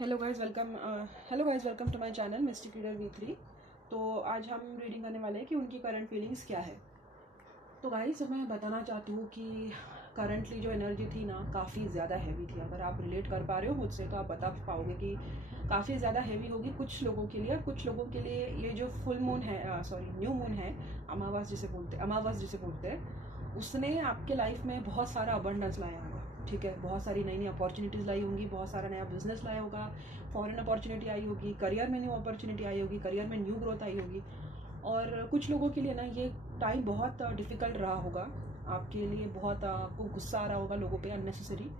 Hello guys, welcome to my channel mystic reader V3। तो आज हम रीडिंग करने वाले हैं कि उनकी करंट फीलिंग्स क्या है। तो गाइस, मैं बताना चाहती हूँ कि करंटली जो एनर्जी थी ना, काफ़ी ज़्यादा हैवी थी। अगर आप रिलेट कर पा रहे हो मुझसे तो आप बता पाओगे कि काफ़ी ज़्यादा हैवी होगी कुछ लोगों के लिए। और कुछ लोगों के लिए ये जो फुल मून है, न्यू मून है, अमावस जिसे बोलते हैं, उसने आपके लाइफ में बहुत सारा अबंडेंस लाया होगा। ठीक है, बहुत सारी नई नई अपॉर्चुनिटीज़ लाई होंगी, बहुत सारा नया बिजनेस लाया होगा, फॉरेन अपॉर्चुनिटी आई होगी, करियर में न्यू अपॉर्चुनिटी आई होगी, करियर में न्यू ग्रोथ आई होगी। और कुछ लोगों के लिए ना ये टाइम बहुत डिफ़िकल्ट रहा होगा। आपके लिए बहुत आपको गुस्सा आ रहा होगा लोगों पे अननेसेसरी।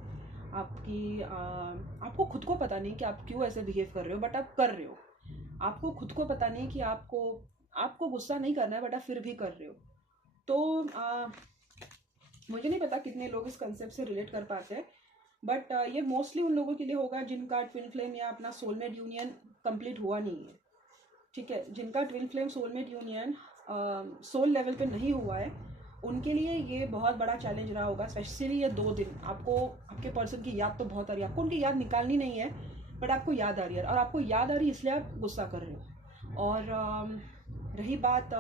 आपको खुद को पता नहीं कि आप क्यों ऐसे बिहेव कर रहे हो, बट आप कर रहे हो। आपको खुद को पता नहीं कि आपको आपको गुस्सा नहीं करना है, बट आप फिर भी कर रहे हो। तो मुझे नहीं पता कितने लोग इस कंसेप्ट से रिलेट कर पाते हैं, बट ये मोस्टली उन लोगों के लिए होगा जिनका ट्विन फ्लेम या अपना सोलमेट यूनियन कंप्लीट हुआ नहीं है। ठीक है, जिनका twin flame soulmate union soul level पे नहीं हुआ है, उनके लिए ये बहुत बड़ा चैलेंज रहा होगा। स्पेशली ये 2 दिन आपको आपके पर्सन की याद तो बहुत आ रही है, आपको उनकी याद निकालनी नहीं है, बट आपको याद आ रही है। और आपको याद आ रही है इसलिए आप गुस्सा कर रहे हो। और रही बात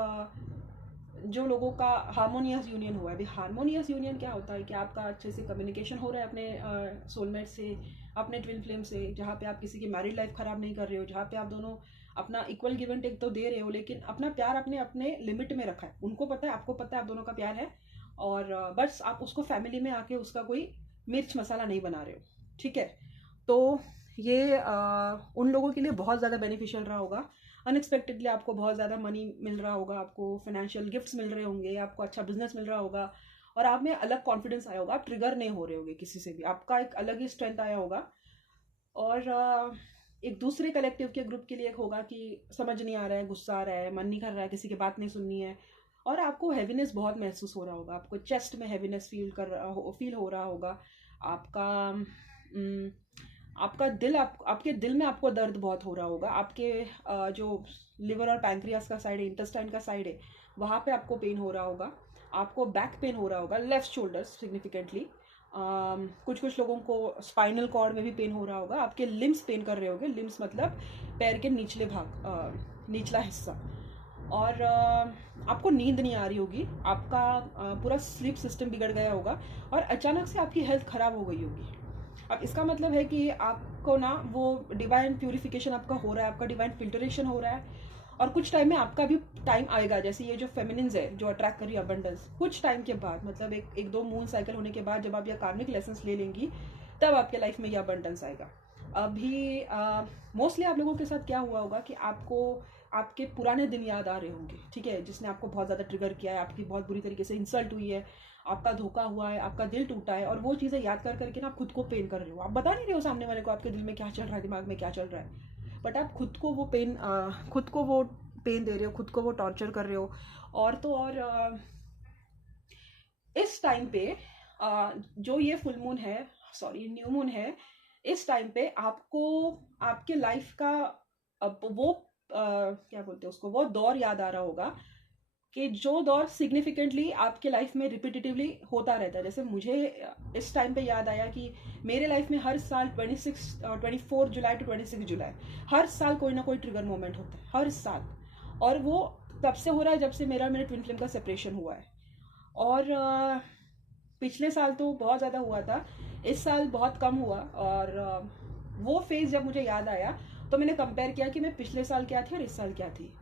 जो लोगों का हार्मोनियस यूनियन हुआ है। अभी हार्मोनियस यूनियन क्या होता है कि आपका अच्छे से कम्युनिकेशन हो रहा है अपने सोलमेट से, अपने ट्विन फ्लेम से, जहाँ पे आप किसी की मैरिड लाइफ ख़राब नहीं कर रहे हो, जहाँ पे आप दोनों अपना इक्वल गिव एंड टेक तो दे रहे हो, लेकिन अपना प्यार अपने अपने लिमिट में रखा है। उनको पता है, आपको पता है आप दोनों का प्यार है, और बस आप उसको फैमिली में आके उसका कोई मिर्च मसाला नहीं बना रहे हो। ठीक है, तो ये उन लोगों के लिए बहुत ज़्यादा बेनिफिशियल रहा होगा। अनएक्सपेक्टेडली आपको बहुत ज़्यादा मनी मिल रहा होगा, आपको फाइनेंशियल गिफ्ट्स मिल रहे होंगे, आपको अच्छा बिजनेस मिल रहा होगा, और आप में अलग कॉन्फिडेंस आया होगा। आप ट्रिगर नहीं हो रहे होगे किसी से भी, आपका एक अलग ही स्ट्रेंथ आया होगा। और एक दूसरे कलेक्टिव के ग्रुप के लिए एक होगा कि समझ नहीं आ रहा है, गुस्सा आ रहा है, मन नहीं कर रहा है, किसी की बात नहीं सुननी है, और आपको हैवीनेस बहुत महसूस हो रहा होगा। आपको चेस्ट में हैवीनेस फील हो रहा होगा। आपका उम, आपका दिल आपके दिल में आपको दर्द बहुत हो रहा होगा। आपके जो लिवर और पैंक्रियास का साइड है, इंटेस्टाइन का साइड है, वहाँ पे आपको पेन हो रहा होगा। आपको बैक पेन हो रहा होगा, लेफ्ट शोल्डर सिग्निफिकेंटली। कुछ कुछ लोगों को स्पाइनल कॉर्ड में भी पेन हो रहा होगा। आपके लिम्स पेन कर रहे होंगे। लिम्स मतलब पैर के निचले भाग, निचला हिस्सा। और आपको नींद नहीं आ रही होगी। आपका पूरा स्लीप सिस्टम बिगड़ गया होगा, और अचानक से आपकी हेल्थ खराब हो गई होगी। अब इसका मतलब है कि आपको ना वो डिवाइन प्यूरिफिकेशन आपका हो रहा है, आपका डिवाइन फिल्टरेशन हो रहा है। और कुछ टाइम में आपका भी टाइम आएगा, जैसे ये जो फेमिनिन्स है जो अट्रैक्ट कर रही है अबंडेंस, कुछ टाइम के बाद, मतलब एक दो मून साइकिल होने के बाद, जब आप ये कार्मिक लेसन्स ले लेंगी, तब आपके लाइफ में ये अबंडेंस आएगा। अभी मोस्टली आप लोगों के साथ क्या हुआ होगा कि आपको आपके पुराने दिन याद आ रहे होंगे। ठीक है, जिसने आपको बहुत ज़्यादा ट्रिगर किया है, आपकी बहुत बुरी तरीके से इंसल्ट हुई है, आपका धोखा हुआ है, आपका दिल टूटा है, और वो चीज़ें याद कर करके ना आप खुद को पेन कर रहे हो। आप बता नहीं रहे हो सामने वाले को आपके दिल में क्या चल रहा है, दिमाग में क्या चल रहा है, बट आप खुद को वो पेन दे रहे हो, खुद को वो टॉर्चर कर रहे हो। और तो और इस टाइम पे जो ये फुल मून है, न्यू मून है, इस टाइम पे आपको आपके लाइफ का वो क्या बोलते हैं उसको, वो दौर याद आ रहा होगा कि जो दौर सिग्निफिकेंटली आपके लाइफ में रिपीटेटिवली होता रहता है। जैसे मुझे इस टाइम पे याद आया कि मेरे लाइफ में हर साल 24 जुलाई टू 26 जुलाई, हर साल कोई ना कोई ट्रिगर मोमेंट होता है, हर साल। और वो तब से हो रहा है जब से मेरे ट्विन फ्लेम का सेपरेशन हुआ है। और पिछले साल तो बहुत ज़्यादा हुआ था, इस साल बहुत कम हुआ। और वो फेज़ जब मुझे याद आया, तो मैंने कंपेयर किया कि मैं पिछले साल क्या थी और इस साल क्या थी।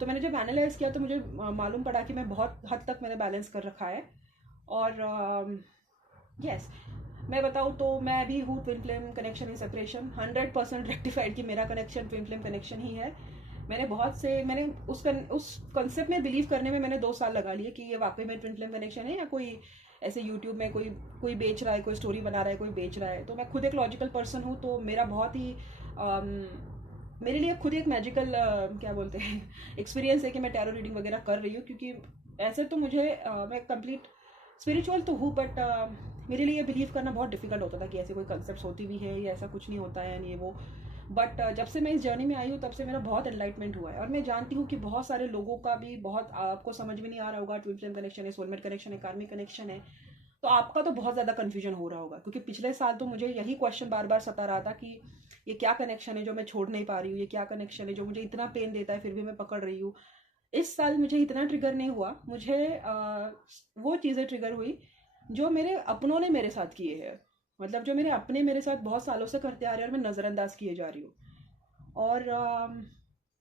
तो मैंने जब एनालाइज किया तो मुझे मालूम पड़ा कि मैं बहुत हद तक मैंने बैलेंस कर रखा है। और यस, मैं बताऊँ तो मैं भी हूँ twin flame connection in separation, 100% rectified कि मेरा कनेक्शन ट्विन फ्लेम कनेक्शन ही है। मैंने उस कंसेप्ट में बिलीव करने में मैंने 2 साल लगा लिए कि ये वाकई में ट्विन फ्लेम कनेक्शन है, या कोई ऐसे यूट्यूब में कोई कोई बेच रहा है, कोई स्टोरी बना रहा है, कोई बेच रहा है। तो मैं खुद एक लॉजिकल पर्सन हूँ, तो मेरा बहुत ही मेरे लिए खुद एक मैजिकल क्या बोलते हैं एक्सपीरियंस है कि मैं टैरो रीडिंग वगैरह कर रही हूँ। क्योंकि ऐसे तो मैं कंप्लीट स्पिरिचुअल तो हूँ, बट मेरे लिए बिलीव करना बहुत डिफिकल्ट होता था कि ऐसे कोई कंसेप्ट होती भी है या ऐसा कुछ नहीं होता है, ये वो। बट जब से मैं इस जर्नी में आई हूँ, तब से मेरा बहुत एनलाइटमेंट हुआ है। और मैं जानती हूँ कि बहुत सारे लोगों का भी बहुत आपको समझ में नहीं आ रहा होगा, ट्विन फ्लेम कनेक्शन है, सोलमेट कनेक्शन है, कार्मिक कनेक्शन है। तो आपका तो बहुत ज़्यादा कन्फ्यूजन हो रहा होगा, क्योंकि पिछले साल तो मुझे यही क्वेश्चन बार बार सता रहा था कि ये क्या कनेक्शन है जो मैं छोड़ नहीं पा रही हूँ, ये क्या कनेक्शन है जो मुझे इतना पेन देता है फिर भी मैं पकड़ रही हूँ। इस साल मुझे इतना ट्रिगर नहीं हुआ, मुझे वो चीज़ें ट्रिगर हुई जो मेरे अपनों ने मेरे साथ किए हैं, मतलब जो मेरे अपने मेरे साथ बहुत सालों से करते आ रहे हैं और मैं नज़रअंदाज किए जा रही हूँ। और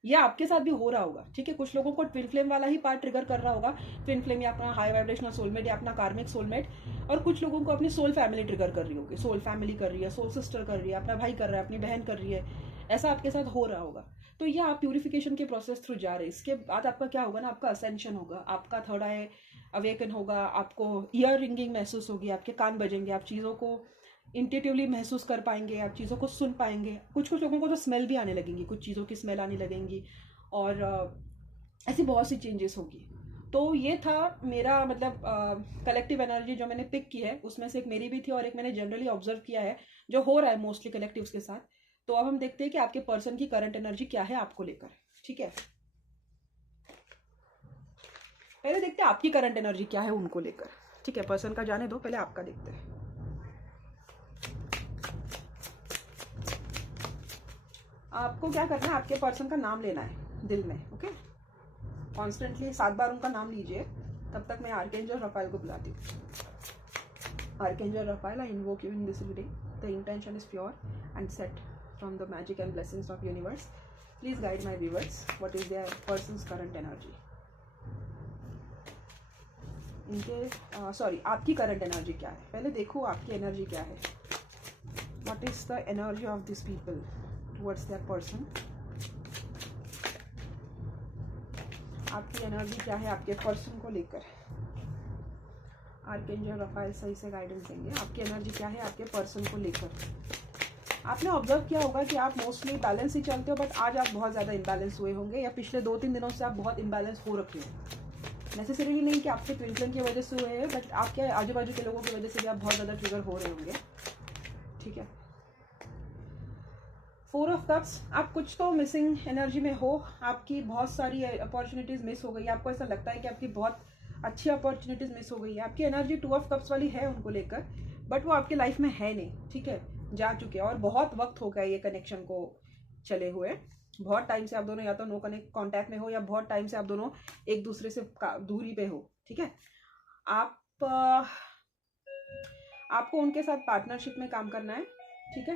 ये आपके साथ भी हो रहा होगा, ठीक है। कुछ लोगों को ट्विन फ्लेम वाला ही पार्ट ट्रिगर कर रहा होगा, ट्विन फ्लेम या अपना हाई वाइब्रेशनल सोलमेट या अपना कार्मिक सोलमेट। और कुछ लोगों को अपनी सोल फैमिली ट्रिगर कर रही होगी, सोल फैमिली कर रही है, सोल सिस्टर कर रही है, अपना भाई कर रहा है, अपनी बहन कर रही है, ऐसा आपके साथ हो रहा होगा। तो ये आप प्यूरिफिकेशन के प्रोसेस थ्रू जा रहे हैं। इसके बाद आपका क्या होगा ना, आपका असेंशन होगा, आपका थर्ड आई अवेकन होगा, आपको ईयर रिंगिंग महसूस होगी, आपके कान बजेंगे, आप चीज़ों को इंट्यूटिवली महसूस कर पाएंगे, आप चीज़ों को सुन पाएंगे। कुछ कुछ लोगों को तो स्मेल भी आने लगेंगी, कुछ चीज़ों की स्मेल आने लगेंगी, और ऐसी बहुत सी चेंजेस होगी। तो ये था मेरा मतलब कलेक्टिव एनर्जी जो मैंने पिक की है, उसमें से एक मेरी भी थी और एक मैंने जनरली ऑब्जर्व किया है जो हो रहा है मोस्टली कलेक्टिव्स के साथ। तो अब हम देखते हैं कि आपके पर्सन की करंट एनर्जी क्या है आपको लेकर, ठीक है। पहले देखते हैं आपकी करंट एनर्जी क्या है उनको लेकर, ठीक है। पर्सन का जाने दो, पहले आपका देखते हैं। आपको क्या करना है, आपके पर्सन का नाम लेना है दिल में, ओके। कॉन्स्टेंटली 7 बार उनका नाम लीजिए। तब तक मैं आर्कएंजल रफाएल को बुलाती हूँ। Archangel Raphael, I invoke you in this reading. The intention is pure and set from the magic and blessings of universe. Please guide my viewers, what is their person's current energy. इनके sorry आपकी current energy क्या है, पहले देखो आपकी energy क्या है। What is the energy of this people towards their person. आपकी एनर्जी क्या है आपके पर्सन को लेकर। आर्कएंजल रफाएल सही से गाइडेंस देंगे। आपकी एनर्जी क्या है आपके पर्सन को लेकर। आपने ऑब्जर्व किया होगा कि आप मोस्टली बैलेंस ही चलते हो, बट आज आप बहुत ज़्यादा इम्बैलेंस हुए होंगे, या पिछले 2-3 दिनों से आप बहुत इम्बैलेंस हो रखे हो। नेसेसरीली नहीं कि आपके ट्विन फ्लेम की वजह से हुए हैं, बट आपके आजू बाजू के लोगों की वजह से भी आप बहुत ज़्यादा ट्रिगर हो रहे होंगे, ठीक है। 4 ऑफ कप्स, आप कुछ तो मिसिंग एनर्जी में हो, आपकी बहुत सारी अपॉर्चुनिटीज़ मिस हो गई, आपको ऐसा लगता है कि आपकी बहुत अच्छी अपॉर्चुनिटीज़ मिस हो गई है। आपकी एनर्जी 2 ऑफ कप्स वाली है उनको लेकर, बट वो आपके लाइफ में है नहीं, ठीक है, जा चुके हैं। और बहुत वक्त हो गया ये कनेक्शन को चले हुए, बहुत टाइम से आप दोनों या तो नो कॉन्टैक्ट में हो, या बहुत टाइम से आप दोनों एक दूसरे से दूरी पे हो, ठीक है। आप आपको उनके साथ पार्टनरशिप में काम करना है, ठीक है।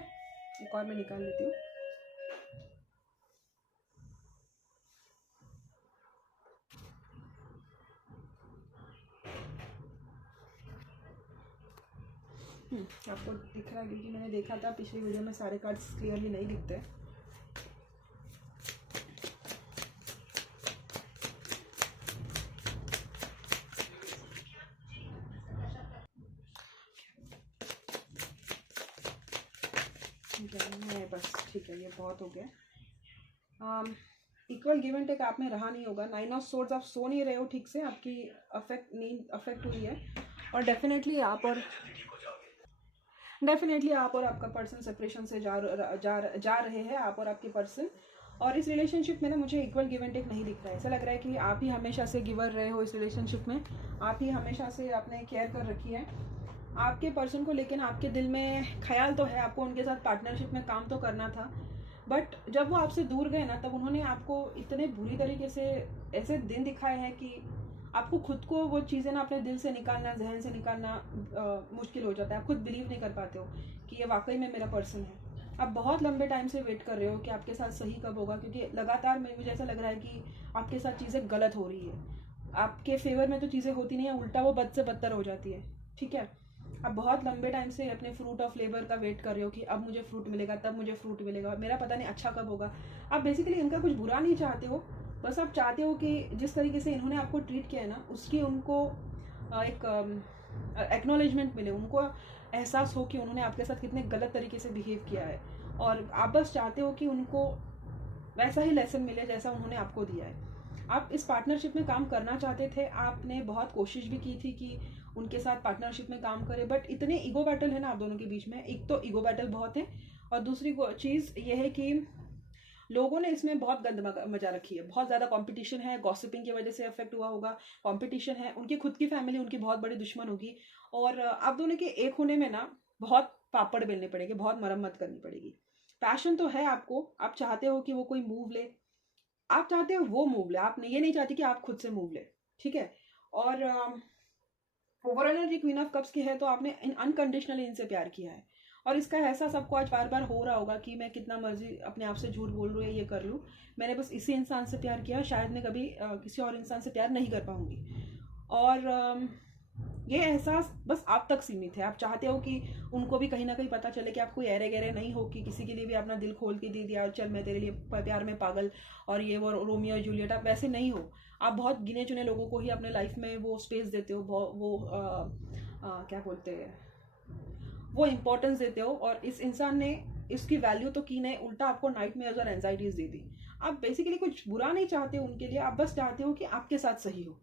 एक और मैं निकाल लेती हूँ। आपको दिख रहा है, क्योंकि मैंने देखा था पिछली वीडियो में सारे कार्ड्स क्लियरली नहीं दिखते। बस ठीक है, ये बहुत हो गया। इक्वल गिव एंड टेक आप में रहा नहीं होगा। 9 ऑफ सोर्ड्स, आप सो नहीं रहे हो ठीक से, आपकी नींद अफेक्ट हुई है, और डेफिनेटली आप और आपका पर्सन सेपरेशन से जा रहे हैं, आप और आपके पर्सन। और इस रिलेशनशिप में ना मुझे इक्वल गिव एंड टेक नहीं दिख रहा है। ऐसा लग रहा है कि आप ही हमेशा से गिवर रहे हो इस रिलेशनशिप में, आप ही हमेशा से आपने केयर कर रखी है आपके पर्सन को। लेकिन आपके दिल में ख्याल तो है, आपको उनके साथ पार्टनरशिप में काम तो करना था, बट जब वो आपसे दूर गए ना, तब उन्होंने आपको इतने बुरी तरीके से ऐसे दिन दिखाए हैं कि आपको खुद को वो चीज़ें ना अपने दिल से निकालना, जहन से निकालना मुश्किल हो जाता है। आप खुद बिलीव नहीं कर पाते हो कि ये वाकई में मेरा पर्सन है। आप बहुत लंबे टाइम से वेट कर रहे हो कि आपके साथ सही कब होगा, क्योंकि लगातार मुझे ऐसा लग रहा है कि आपके साथ चीज़ें गलत हो रही है। आपके फेवर में तो चीज़ें होती नहीं है, उल्टा वो बद से बदतर हो जाती है, ठीक है। आप बहुत लंबे टाइम से अपने फ्रूट ऑफ लेबर का वेट कर रहे हो कि अब मुझे फ्रूट मिलेगा, तब मुझे फ्रूट मिलेगा, मेरा पता नहीं अच्छा कब होगा। आप बेसिकली इनका कुछ बुरा नहीं चाहते हो, बस आप चाहते हो कि जिस तरीके से इन्होंने आपको ट्रीट किया है ना, उसकी उनको एक एक्नॉलेजमेंट मिले, उनको एहसास हो कि उन्होंने आपके साथ कितने गलत तरीके से बिहेव किया है, और आप बस चाहते हो कि उनको वैसा ही लेसन मिले जैसा उन्होंने आपको दिया है। आप इस पार्टनरशिप में काम करना चाहते थे, आपने बहुत कोशिश भी की थी कि उनके साथ पार्टनरशिप में काम करें, बट इतने ईगो बैटल है ना आप दोनों के बीच में। एक तो ईगो बैटल बहुत है, और दूसरी चीज़ ये है कि लोगों ने इसमें बहुत गंद मचा रखी है, बहुत ज़्यादा कंपटीशन है, गॉसिपिंग की वजह से अफेक्ट हुआ होगा। कंपटीशन है, उनकी खुद की फैमिली उनकी बहुत बड़ी दुश्मन होगी, और आप दोनों के एक होने में ना बहुत पापड़ बेलने पड़ेंगे, बहुत मरम्मत करनी पड़ेगी, पैशन तो है आपको, आप चाहते हो कि वो कोई मूव ले, आप चाहते हो वो मूव ले, आप ये नहीं चाहते कि आप खुद से मूव ले, ठीक है। और over energy queen of cups की है, तो आपने अनकंडीशनली इनसे प्यार किया है, और इसका एहसास आपको आज बार बार हो रहा होगा कि मैं कितना मर्जी अपने आप से झूठ बोल लूँ या ये कर लूँ, मैंने बस इसी इंसान से प्यार किया, शायद मैं कभी किसी और इंसान से प्यार नहीं कर पाऊंगी। और ये एहसास बस आप तक सीमित है। आप चाहते हो कि उनको भी कहीं ना कहीं पता चले कि आप कोई ऐरे गहरे नहीं हो, कि किसी के लिए भी अपना दिल खोल के दे दिया, चल मैं तेरे लिए प्यार में पागल और ये वो रोमियो जूलियट, आप वैसे नहीं हो। आप बहुत गिने चुने लोगों को ही अपने लाइफ में वो स्पेस देते हो, वो क्या बोलते हैं, वो इम्पोर्टेंस देते हो, और इस इंसान ने इसकी वैल्यू तो की नहीं, उल्टा आपको नाइटमेयर्स और एंजाइटीज दे दी। आप बेसिकली कुछ बुरा नहीं चाहते उनके लिए, आप बस चाहते हो कि आपके साथ सही हो।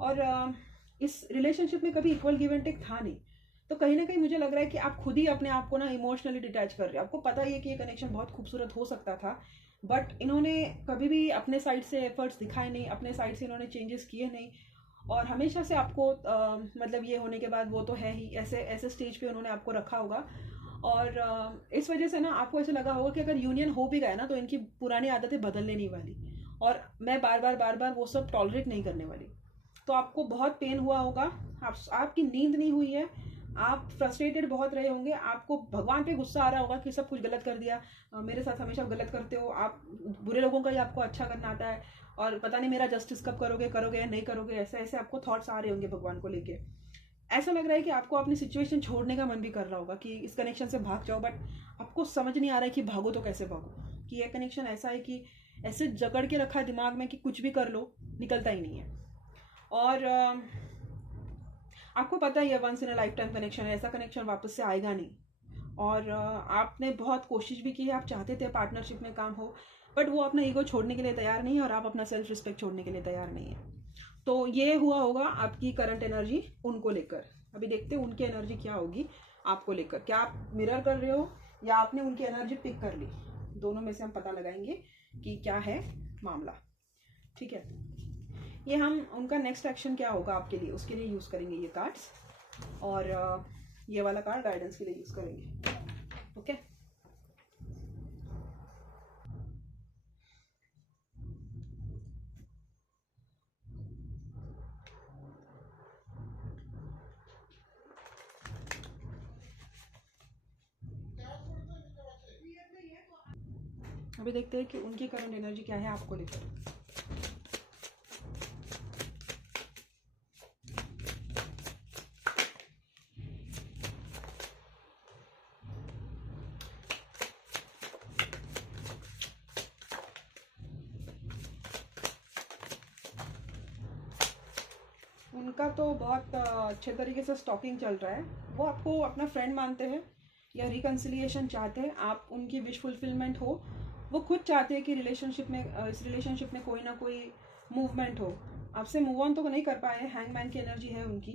और इस रिलेशनशिप में कभी इक्वल गिव एंड टेक था नहीं, तो कहीं ना कहीं मुझे लग रहा है कि आप खुद ही अपने आप को ना इमोशनली डिटैच कर रहे हो। आपको पता ही है कि ये कनेक्शन बहुत खूबसूरत हो सकता था, बट इन्होंने कभी भी अपने साइड से एफर्ट्स दिखाए नहीं, अपने साइड से इन्होंने चेंजेस किए नहीं, और हमेशा से आपको मतलब ये होने के बाद वो तो है ही, ऐसे ऐसे स्टेज पे उन्होंने आपको रखा होगा। और इस वजह से ना आपको ऐसे लगा होगा कि अगर यूनियन हो भी गया ना, तो इनकी पुरानी आदतें बदलने नहीं वाली, और मैं बार बार वो सब टॉलरेट नहीं करने वाली। तो आपको बहुत पेन हुआ होगा, आपकी नींद नहीं हुई है, आप फ्रस्ट्रेटेड बहुत रहे होंगे, आपको भगवान पे गुस्सा आ रहा होगा कि सब कुछ गलत कर दिया, मेरे साथ हमेशा गलत करते हो आप, बुरे लोगों का ही आपको अच्छा करना आता है, और पता नहीं मेरा जस्टिस कब करोगे या नहीं करोगे, ऐसे ऐसे आपको थॉट्स आ रहे होंगे भगवान को लेके। ऐसा लग रहा है कि आपको अपनी सिचुएशन छोड़ने का मन भी कर रहा होगा कि इस कनेक्शन से भाग जाओ, बट आपको समझ नहीं आ रहा है कि भागो तो कैसे भागो, कि यह कनेक्शन ऐसा है कि ऐसे जकड़ के रखा है दिमाग में कि कुछ भी कर लो निकलता ही नहीं है। और आपको पता ही है once in a lifetime connection है, ऐसा कनेक्शन वापस से आएगा नहीं। और आपने बहुत कोशिश भी की है, आप चाहते थे पार्टनरशिप में काम हो, बट वो अपना ईगो छोड़ने के लिए तैयार नहीं है, और आप अपना सेल्फ रिस्पेक्ट छोड़ने के लिए तैयार नहीं है। तो ये हुआ होगा आपकी करंट एनर्जी उनको लेकर। अभी देखते हैं उनकी एनर्जी क्या होगी आपको लेकर, क्या आप मिरर कर रहे हो या आपने उनकी एनर्जी पिक कर ली, दोनों में से हम पता लगाएंगे कि क्या है मामला, ठीक है। ये हम उनका नेक्स्ट एक्शन क्या होगा आपके लिए, उसके लिए यूज़ करेंगे ये कार्ड्स, और ये वाला कार्ड गाइडेंस के लिए यूज़ करेंगे, ओके। अभी देखते हैं कि उनकी करंट एनर्जी क्या है आपको लेकर। उनका तो बहुत अच्छे तरीके से स्टॉकिंग चल रहा है, वो आपको अपना फ्रेंड मानते हैं या रिकन्सिलिएशन चाहते हैं, आप उनकी विश फुलफिलमेंट हो, वो खुद चाहते हैं कि रिलेशनशिप में इस रिलेशनशिप में कोई ना कोई मूवमेंट हो। आपसे मूव ऑन तो नहीं कर पाए, हैंगमैन की एनर्जी है उनकी,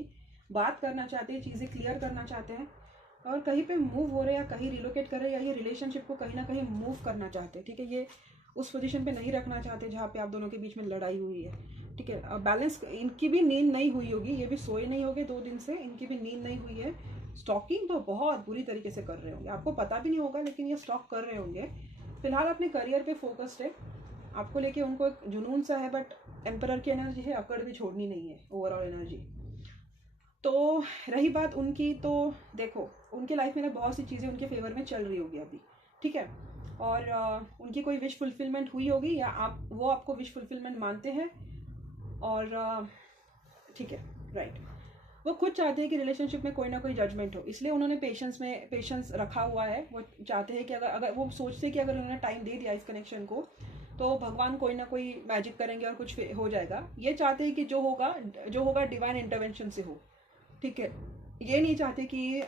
बात करना चाहते हैं, चीज़ें क्लियर करना चाहते हैं, और कहीं पे मूव हो रहे हैं या कहीं रिलोकेट कर रहे हैं, या ये रिलेशनशिप को कहीं ना कहीं मूव करना चाहते हैं, ठीक है। ये उस पोजीशन पे नहीं रखना चाहते जहाँ पे आप दोनों के बीच में लड़ाई हुई है, ठीक है। बैलेंस, इनकी भी नींद नहीं हुई होगी, ये भी सोए नहीं होंगे 2 दिन से, इनकी भी नींद नहीं हुई है। स्टॉकिंग तो बहुत बुरी तरीके से कर रहे होंगे, आपको पता भी नहीं होगा, लेकिन ये स्टॉक कर रहे होंगे। फिलहाल अपने करियर पे फोकस्ड है, आपको लेके उनको एक जुनून सा है, बट एम्परर की एनर्जी है, अकड़ भी छोड़नी नहीं है, ओवरऑल एनर्जी। तो रही बात उनकी, तो देखो उनके लाइफ में ना बहुत सी चीज़ें उनके फेवर में चल रही होगी अभी, ठीक है। और उनकी कोई विश फुलफिलमेंट हुई होगी, या वो आपको विश फुलफिलमेंट मानते हैं, और ठीक है, राइट। वो खुद चाहते हैं कि रिलेशनशिप में कोई ना कोई जजमेंट हो, इसलिए उन्होंने पेशेंस रखा हुआ है। वो चाहते हैं कि अगर वो सोचते हैं कि अगर उन्होंने टाइम दे दिया इस कनेक्शन को, तो भगवान कोई ना कोई मैजिक करेंगे और कुछ हो जाएगा। ये चाहते हैं कि जो होगा डिवाइन इंटरवेंशन से हो, ठीक है। ये नहीं चाहते कि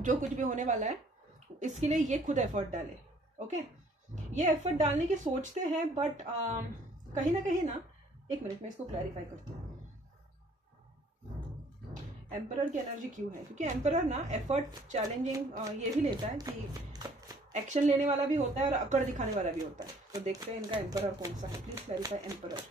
जो कुछ भी होने वाला है इसके लिए ये खुद एफर्ट डाले, ओके। ये एफर्ट डालने की सोचते हैं, बट कहीं ना कहीं ना, एक मिनट में इसको क्लैरिफाई करती हूँ। एम्परर की एनर्जी क्यों है, क्योंकि एम्परर ना एफर्ट, चैलेंजिंग ये भी लेता है कि एक्शन लेने वाला भी होता है और अकड़ दिखाने वाला भी होता है। तो देखते हैं इनका एम्परर कौन सा है, प्लीज क्लैरिफाई एम्परर।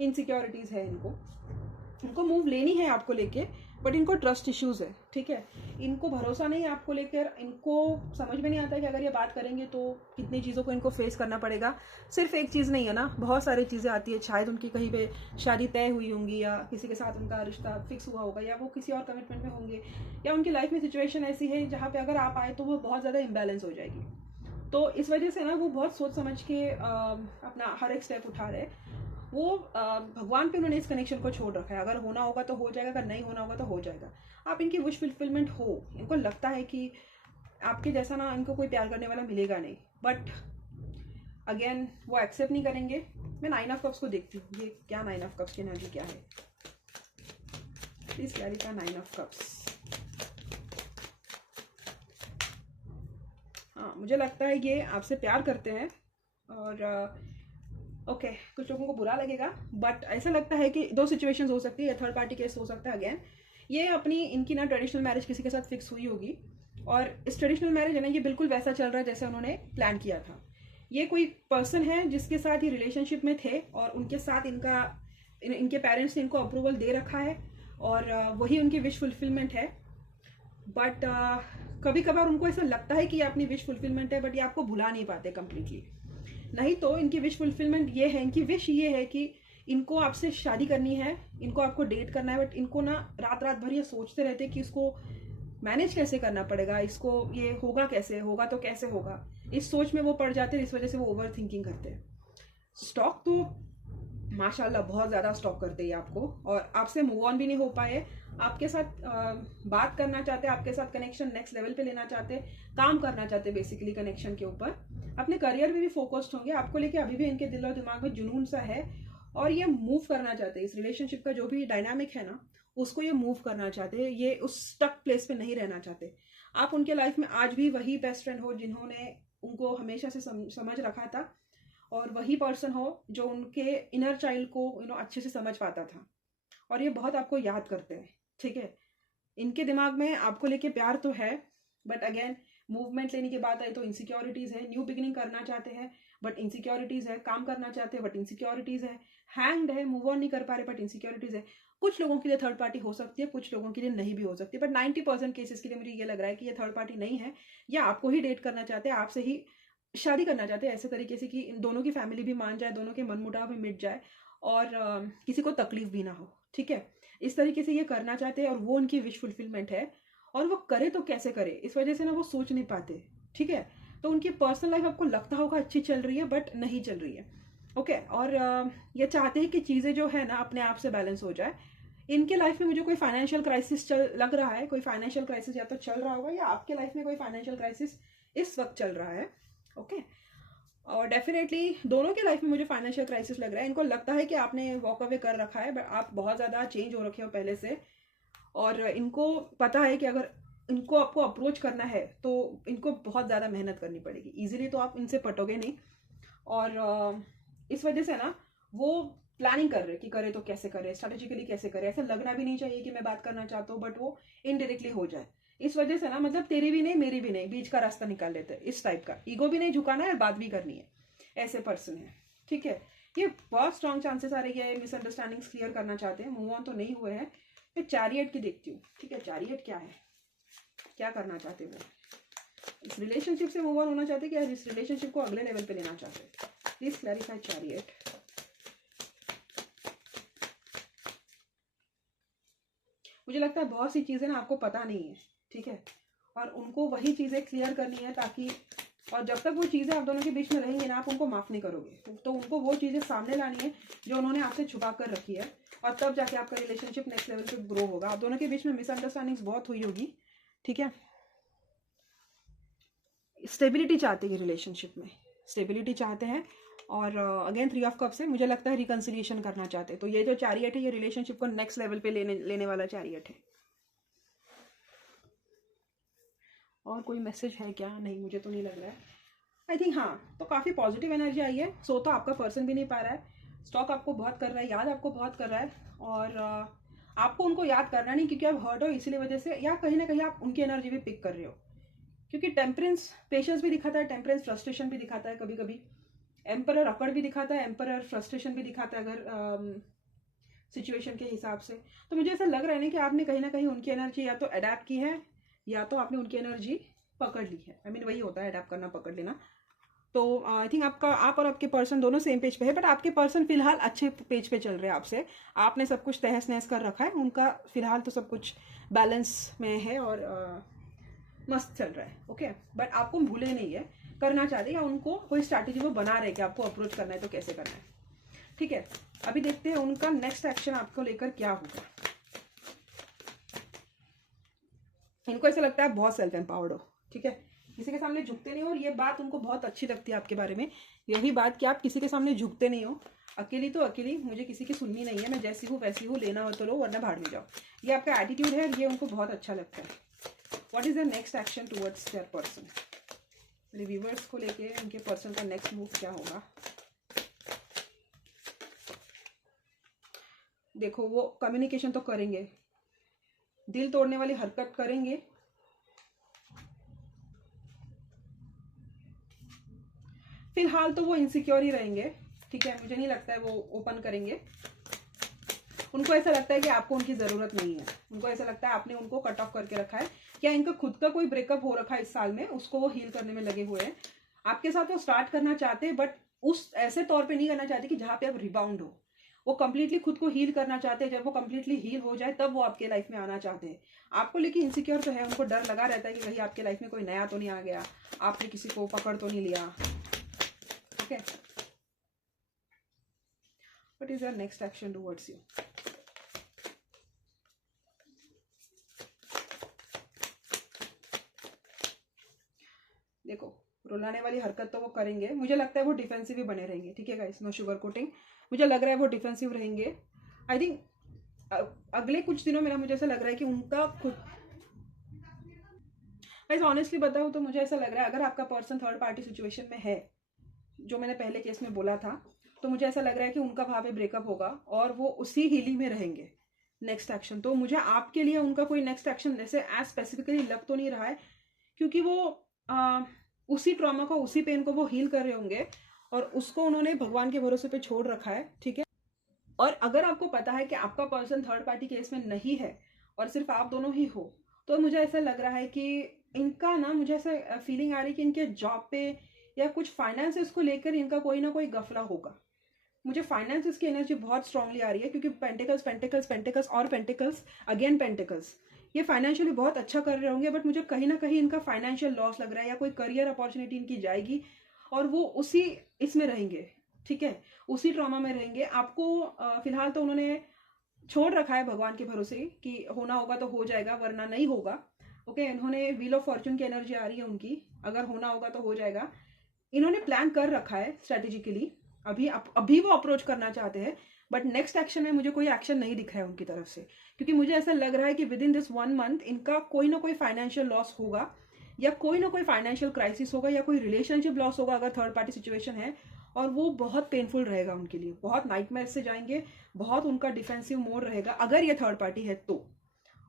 इनसिक्योरिटीज है इनको मूव लेनी है आपको लेके, बट इनको ट्रस्ट इश्यूज़ है, ठीक है। इनको भरोसा नहीं है आपको लेकर, इनको समझ में नहीं आता कि अगर ये बात करेंगे तो कितनी चीज़ों को इनको फेस करना पड़ेगा। सिर्फ एक चीज़ नहीं है ना, बहुत सारी चीज़ें आती है। शायद उनकी कहीं पे शादी तय हुई होंगी, या किसी के साथ उनका रिश्ता फिक्स हुआ होगा, या वो किसी और कमिटमेंट में होंगे, या उनकी लाइफ में सिचुएशन ऐसी है जहाँ पे अगर आप आए तो वो बहुत ज़्यादा इम्बैलेंस हो जाएगी। तो इस वजह से ना वो बहुत सोच समझ के अपना हर एक स्टेप उठा रहे हैं। वो भगवान पे उन्होंने इस कनेक्शन को छोड़ रखा है। अगर होना होगा तो हो जाएगा, अगर नहीं होना होगा तो हो जाएगा। आप इनकी विश फुलफिलमेंट हो, इनको लगता है कि आपके जैसा ना इनको कोई प्यार करने वाला मिलेगा नहीं, बट अगेन वो एक्सेप्ट नहीं करेंगे। मैं 9 ऑफ कप्स को देखती हूँ, ये क्या 9 ऑफ कप्स की एनर्जी क्या है, प्लीज क्लैरिफाई 9 ऑफ कप्स। हाँ, मुझे लगता है ये आपसे प्यार करते हैं, और ओके कुछ लोगों को बुरा लगेगा, बट ऐसा लगता है कि 2 सिचुएशंस हो सकती है, थर्ड पार्टी केस हो सकता है। अगेन ये इनकी ना ट्रेडिशनल मैरिज किसी के साथ फिक्स हुई होगी, और इस ट्रेडिशनल मैरिज है ना, ये बिल्कुल वैसा चल रहा है जैसे उन्होंने प्लान किया था। ये कोई पर्सन है जिसके साथ ये रिलेशनशिप में थे, और उनके साथ इनके पेरेंट्स ने इनको अप्रूवल दे रखा है, और वही उनकी विश फुलफिलमेंट है। बट कभी कभार उनको ऐसा लगता है कि ये अपनी विश फुलफिलमेंट है, बट ये आपको भुला नहीं पाते कंप्लीटली। नहीं तो इनकी विश फुलफिलमेंट ये है, इनकी विश ये है कि इनको आपसे शादी करनी है, इनको आपको डेट करना है, बट इनको ना रात रात भर ये सोचते रहते कि इसको मैनेज कैसे करना पड़ेगा, इसको ये होगा कैसे, होगा तो कैसे होगा, इस सोच में वो पड़ जाते हैं। इस वजह से वो ओवर थिंकिंग करते हैं। स्टॉक तो माशाल्लाह बहुत ज़्यादा स्टॉक करते हैं आपको, और आपसे मूव ऑन भी नहीं हो पाए। आपके साथ बात करना चाहते, आपके साथ कनेक्शन नेक्स्ट लेवल पे लेना चाहते, काम करना चाहते बेसिकली कनेक्शन के ऊपर। अपने करियर में भी फोकस्ड होंगे, आपको लेके अभी भी इनके दिल और दिमाग में जुनून सा है, और ये मूव करना चाहते हैं। इस रिलेशनशिप का जो भी डायनामिक है ना, उसको ये मूव करना चाहते हैं। ये उस स्टक प्लेस पे नहीं रहना चाहते। आप उनके लाइफ में आज भी वही बेस्ट फ्रेंड हो जिन्होंने उनको हमेशा से समझ रखा था, और वही पर्सन हो जो उनके इनर चाइल्ड को अच्छे से समझ पाता था, और ये बहुत आपको याद करते हैं, ठीक है। इनके दिमाग में आपको लेके प्यार तो है, बट अगेन मूवमेंट लेने की बात आए तो इनसिक्योरिटीज है। न्यू बिगिनिंग करना चाहते हैं बट इनसिक्योरिटीज है, काम करना चाहते हैं बट इनसिक्योरिटीज है, हैंग्ड है, मूव ऑन नहीं कर पा रहे बट इनसिक्योरिटीज है। कुछ लोगों के लिए थर्ड पार्टी हो सकती है, कुछ लोगों के लिए नहीं भी हो सकती, बट 90% केसेस के लिए मुझे ये लग रहा है कि ये थर्ड पार्टी नहीं है, या आपको ही डेट करना चाहते हैं, आपसे ही शादी करना चाहते हैं, ऐसे तरीके से कि इन दोनों की फैमिली भी मान जाए, दोनों के मनमुटाव भी मिट जाए, और किसी को तकलीफ भी ना हो, ठीक है। इस तरीके से ये करना चाहते हैं, और वो उनकी विश फुलफिलमेंट है। और वो करे तो कैसे करे, इस वजह से ना वो सोच नहीं पाते, ठीक है। तो उनकी पर्सनल लाइफ आपको लगता होगा अच्छी चल रही है, बट नहीं चल रही है, ओके। और ये चाहते हैं कि चीज़ें जो है ना अपने आप से बैलेंस हो जाए। इनके लाइफ में मुझे कोई फाइनेंशियल क्राइसिस लग रहा है, कोई फाइनेंशियल क्राइसिस या तो चल रहा होगा, या आपके लाइफ में कोई फाइनेंशियल क्राइसिस इस वक्त चल रहा है, ओके। और डेफिनेटली दोनों के लाइफ में मुझे फाइनेंशियल क्राइसिस लग रहा है। इनको लगता है कि आपने वॉक अवे कर रखा है, बट आप बहुत ज़्यादा चेंज हो रखे हो पहले से, और इनको पता है कि अगर इनको आपको अप्रोच करना है तो इनको बहुत ज़्यादा मेहनत करनी पड़ेगी। इजीली तो आप इनसे पटोगे नहीं, और इस वजह से ना वो प्लानिंग कर रहे कि करे तो कैसे करे, स्ट्रेटेजिकली कैसे करे। ऐसा लगना भी नहीं चाहिए कि मैं बात करना चाहता हूँ, बट वो इनडायरेक्टली हो जाए। इस वजह से ना मतलब तेरी भी नहीं मेरी भी नहीं, बीच का रास्ता निकाल लेते हैं। इस टाइप का ईगो भी नहीं झुकाना है, बात भी करनी है, ऐसे पर्सन है, ठीक है। ये बहुत स्ट्रॉन्ग चांसेस आ रही है, मिसअंडरस्टैंडिंग्स क्लियर करना चाहते हैं, मूव ऑन तो नहीं हुए हैं। मैं चैरियट की देखती हूँ, ठीक है। चैरियट क्या है, क्या करना चाहते हो, इस रिलेशनशिप से मूव ऑन होना चाहते हैं, क्या इस रिलेशनशिप को अगले लेवल पे लेना चाहते हैं? Please clarify chariot. मुझे लगता है बहुत सी चीज़ें ना आपको पता नहीं है, ठीक है, और उनको वही चीज़ें क्लियर करनी है, ताकि और जब तक वो चीज़ें आप दोनों के बीच में रहेंगी ना, आप उनको माफ़ नहीं करोगे, तो उनको वो चीज़ें सामने लानी है जो उन्होंने आपसे छुपा कर रखी है, और तब जाके आपका रिलेशनशिप नेक्स्ट लेवल पे ग्रो होगा। आप दोनों के बीच में मिसअंडरस्टैंडिंग्स बहुत हुई होगी, ठीक है। स्टेबिलिटी चाहते हैं रिलेशनशिप में, स्टेबिलिटी चाहते हैं, और अगेन 3 ऑफ कप्स है, मुझे लगता है रिकंसिलिएशन करना चाहते हैं। तो ये जो चैरियट है, ये रिलेशनशिप को नेक्स्ट लेवल पे लेने वाला चैरियट है। और कोई मैसेज है क्या? नहीं, मुझे तो नहीं लग रहा है। आई थिंक हाँ, तो काफ़ी पॉजिटिव एनर्जी आई है। सो तो आपका पर्सन भी नहीं पा रहा है, स्टॉक आपको बहुत कर रहा है, याद आपको बहुत कर रहा है, और आपको उनको याद करना नहीं, क्योंकि आप हर्ट हो इसीलिए वजह से, या कहीं ना कहीं आप उनकी एनर्जी भी पिक कर रहे हो, क्योंकि टेम्परेंस पेशेंस भी दिखाता है, टेम्परेंस फ्रस्ट्रेशन भी दिखाता है कभी कभी, एम्परर अकड़ भी दिखाता है, एम्परर फ्रस्ट्रेशन भी दिखाता है। अगर सिचुएशन के हिसाब से। तो मुझे ऐसा लग रहा है ना कि आपने कहीं ना कहीं उनकी एनर्जी या तो अडेप्ट की है या तो आपने उनकी एनर्जी पकड़ ली है। आई मीन वही होता है अडेप्ट करना, पकड़ लेना। तो आई थिंक आप और आपके पर्सन दोनों सेम पेज पे है, बट आपके पर्सन फिलहाल अच्छे पेज पे चल रहे हैं आपसे। आपने सब कुछ तहस नहस कर रखा है, उनका फिलहाल तो सब कुछ बैलेंस में है और मस्त चल रहा है। ओके, बट आपको भूले नहीं है, करना चाहते हैं या उनको कोई स्ट्रैटेजी वो बना रहे कि आपको अप्रोच करना है तो कैसे करना है। ठीक है, अभी देखते हैं उनका नेक्स्ट एक्शन आपको लेकर क्या होगा। इनको ऐसा लगता है आप बहुत सेल्फ एम्पावर्ड हो। ठीक है, किसी के सामने झुकते नहीं हो, और ये बात उनको बहुत अच्छी लगती है आपके बारे में, यही बात कि आप किसी के सामने झुकते नहीं हो। अकेली तो अकेली, मुझे किसी की सुननी नहीं है, मैं जैसी हूँ वैसी हूँ, लेना हो तो लो वरना भाड़ में जाओ। ये आपका एटीट्यूड है, ये उनको बहुत अच्छा लगता है। What is the next action towards their person? मेरे व्यूवर्स को लेके उनके पर्सन का नेक्स्ट मूव क्या होगा? देखो, वो कम्युनिकेशन तो करेंगे, दिल तोड़ने वाली हरकत करेंगे, फिलहाल तो वो इनसिक्योर ही रहेंगे। ठीक है, मुझे नहीं लगता है वो ओपन करेंगे। उनको ऐसा लगता है कि आपको उनकी ज़रूरत नहीं है, उनको ऐसा लगता है आपने उनको कट ऑफ करके रखा है, या इनका खुद का कोई ब्रेकअप हो रखा है इस साल में, उसको वो हील करने में लगे हुए हैं। आपके साथ वो स्टार्ट करना चाहते हैं, बट उस ऐसे तौर पे नहीं करना चाहते कि जहाँ पे आप रिबाउंड हो। वो कंप्लीटली खुद को हील करना चाहते हैं, जब वो कंप्लीटली हील हो जाए तब वो आपके लाइफ में आना चाहते हैं। आपको लेके इनसिक्योर तो है, उनको डर लगा रहता है कि कहीं आपके लाइफ में कोई नया तो नहीं आ गया, आपने किसी को पकड़ तो नहीं लिया। Okay, what is your next action towards you? देखो, रुलाने वाली हरकत तो वो करेंगे, मुझे लगता है वो डिफेंसिव ही बने रहेंगे। ठीक है गाइस, नो शुगर कोटिंग, मुझे लग रहा है वो डिफेंसिव रहेंगे। आई थिंक अगले कुछ दिनों में मुझे ऐसा लग रहा है कि उनका खुद, गाइस ऑनेस्टली बताऊं तो मुझे ऐसा लग रहा है अगर आपका पर्सन थर्ड पार्टी सिचुएशन में है, जो मैंने पहले केस में बोला था, तो मुझे ऐसा लग रहा है कि उनका वहां पे ब्रेकअप होगा और वो उसी हीलिंग में रहेंगे। नेक्स्ट एक्शन तो मुझे आपके लिए उनका कोई नेक्स्ट एक्शन ऐसे एज स्पेसिफिकली लग तो नहीं रहा है, क्योंकि वो उसी ट्रॉमा को, उसी पेन को वो हील कर रहे होंगे और उसको उन्होंने भगवान के भरोसे पे छोड़ रखा है। ठीक है, और अगर आपको पता है कि आपका पर्सन थर्ड पार्टी केस में नहीं है और सिर्फ आप दोनों ही हो, तो मुझे ऐसा लग रहा है कि इनका ना, मुझे ऐसा फीलिंग आ रही है कि इनके जॉब पे या कुछ फाइनेंसेस को लेकर इनका कोई ना कोई गफला होगा। मुझे फाइनेंसेस की एनर्जी बहुत स्ट्रांगली आ रही है, क्योंकि पेंटिकल्स पेंटिकल्स पेंटिकल्स और पेंटिकल्स अगेन पेंटिकल्स, ये फाइनेंशियली बहुत अच्छा कर रहे होंगे, बट मुझे कहीं ना कहीं इनका फाइनेंशियल लॉस लग रहा है, या कोई करियर अपॉर्चुनिटी इनकी जाएगी और वो उसी इसमें रहेंगे। ठीक है, उसी ट्रॉमा में रहेंगे। आपको फिलहाल तो उन्होंने छोड़ रखा है भगवान के भरोसे कि होना होगा तो हो जाएगा वरना नहीं होगा। ओके, इन्होंने व्हील ऑफ फॉर्चून की एनर्जी आ रही है उनकी, अगर होना होगा तो हो जाएगा। इन्होंने प्लान कर रखा है स्ट्रेटेजिकली, अभी वो अप्रोच करना चाहते हैं, बट नेक्स्ट एक्शन में मुझे कोई एक्शन नहीं दिख रहा है उनकी तरफ से, क्योंकि मुझे ऐसा लग रहा है कि विद इन दिस 1 मंथ इनका कोई ना कोई फाइनेंशियल लॉस होगा, या कोई ना कोई फाइनेंशियल क्राइसिस होगा, या कोई रिलेशनशिप लॉस होगा अगर थर्ड पार्टी सिचुएशन है, और वो बहुत पेनफुल रहेगा उनके लिए, बहुत नाइटमेयर से जाएंगे, बहुत उनका डिफेंसिव मोड रहेगा अगर ये थर्ड पार्टी है तो,